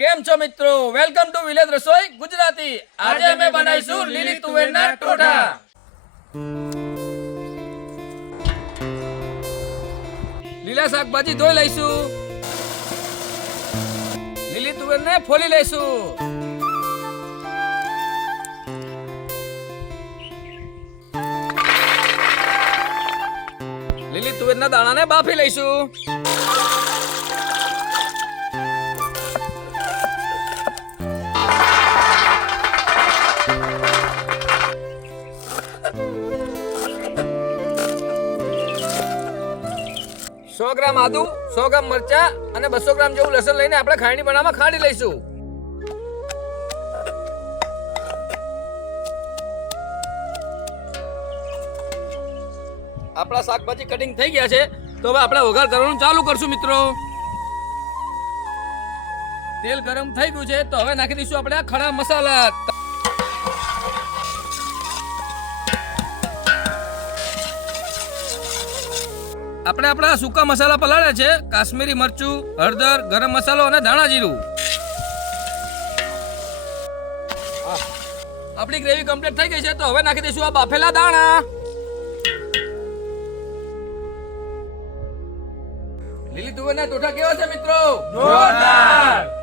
કેમ છો મિત્રો? વેલકમ ટુ વિલેજ રસોઈ ગુજરાતી. આજે અમે બનાવીશું લીલી તુવેરના ટોઠા. લીલા શાકભાજી ધોઈ લઈશું. લીલી તુવેરને ફોલી લઈશું. લીલી તુવેરના દાણાને બાફી લઈશું. સો ગ્રામ આદુ, 100 ગ્રામ મરચા અને 200 ગ્રામ જેવું લસણ લઈને આપણે ખાંડણી બનાવવામાં ખાંડી લઈશું. આપણા શાકભાજી કટિંગ થઈ ગયા છે, તો હવે આપણે વઘાર કરવાનું ચાલુ કરશું મિત્રો. તેલ ગરમ થઈ ગયું છે, તો હવે નાખી દઈશું આપણે ખડા મસાલા. આપણે આપણા સૂકા મસાલા પલાળ્યા છે. કાશ્મીરી મરચું, હળદર, ગરમ મસાલો અને ધાણા જીરું. આપણી ગ્રેવી કમ્પ્લીટ થઈ ગઈ છે, તો હવે નાખી દઈશું આ બાફેલા દાણા. લીલી તુવેરના ટોઠા કેવા છે મિત્રો? જોરદાર.